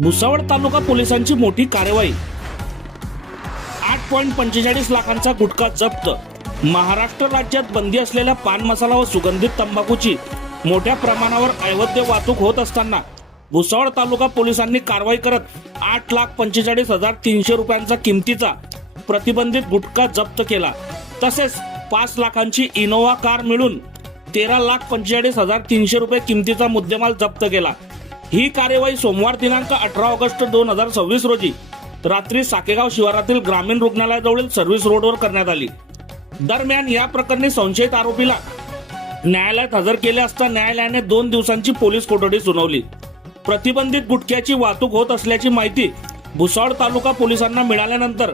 भुसावळ तालुका पोलिसांची मोठी कार्यवाही। 8.45 लाखांचा गुटखा जप्त। महाराष्ट्र राज्यात बंदी असलेल्या पान मसाला व सुगंधित तंबाखूची मोठ्या प्रमाणावर अवैध वाहतूक होत असताना भुसावळ तालुका पोलिसांनी कारवाई करत 8,45,300 रुपयांचा किमतीचा प्रतिबंधित गुटखा जप्त केला। तसेच 5 लाखांची इनोवा कार मिळून 13,45,300 रुपये किमतीचा मुद्देमाल जप्त केला। ही कार्यवाही सोमवार दिनांक 18 ऑगस्ट 2026 रोजी रात्री साकेगाव शिवारातील ग्रामीण रुग्णालयाजवळील सर्व्हिस रोडवर करण्यात आली। दरम्यान या प्रकरणी संशयित आरोपीला न्यायालयात हजर केले असता न्यायालयाने 2 दिवसांची पोलीस कोठडी सुनावली। प्रतिबंधित गुटख्याची वाहतूक होत असल्याची माहिती भुसावळ तालुका पोलिसांना मिळाल्यानंतर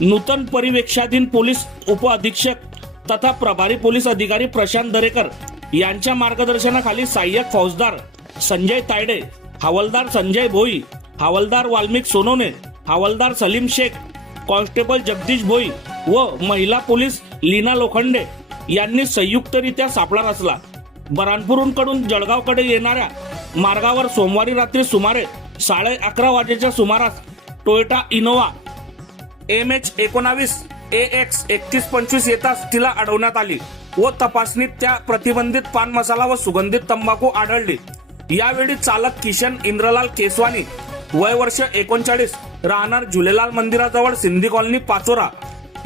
नूतन परिवेक्षाधीन पोलीस उप अधीक्षक तथा प्रभारी पोलीस अधिकारी प्रशांत दरेकर यांच्या मार्गदर्शनाखाली सहाय्यक फौजदार संजय तायडे, हवालदार संजय भोई, हवालदार वाल्मिक सोनोने, हवालदार सलीम शेख, कॉन्स्टेबल जगदीश भोई व महिला पोलीस लीना लोखंडे यांनी संयुक्तरित्या सापळा रचला। बऱ्हाणपूरकडून जळगावकडे येणाऱ्या मार्गावर सोमवारी रात्री सुमारे 11:30 वाजेच्या सुमारास टोयोटा इनोवा MH19 AX 3125 येताच तिला अडवण्यात आली व तपासणीत त्या प्रतिबंधित पान मसाला व सुगंधित तंबाखू आढळली। यावेळी चालक किशन इंद्रलाल केसवानी वय वर्ष 39 राहणार झुलेलाल मंदिराजवळ सिंधी कॉलनी पाचोरा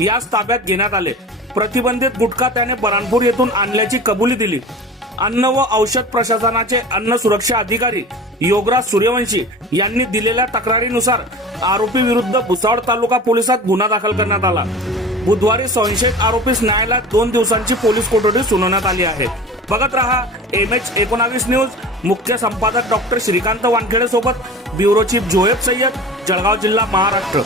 यास ताब्यात घेण्यात आले। प्रतिबंधित गुटखा त्याने बऱ्हाणपूर येथून आणल्याची कबुली दिली। अन्न व औषध प्रशासनाचे अन्न सुरक्षा अधिकारी योगराज सूर्यवंशी यांनी दिलेल्या तक्रारीनुसार आरोपी विरुद्ध भुसावळ तालुका पोलिसात गुन्हा दाखल करण्यात आला। बुधवारी संशयित आरोपीस न्यायालयात 2 दिवसांची पोलीस कोठडी सुनावण्यात आली आहे। बघत रहा MH19 न्यूज। मुख्य संपादक डॉक्टर श्रीकांत वानखेडे सोबत ब्युरो चीफ जोहेब सय्यद, जळगाव जिल्हा, महाराष्ट्र।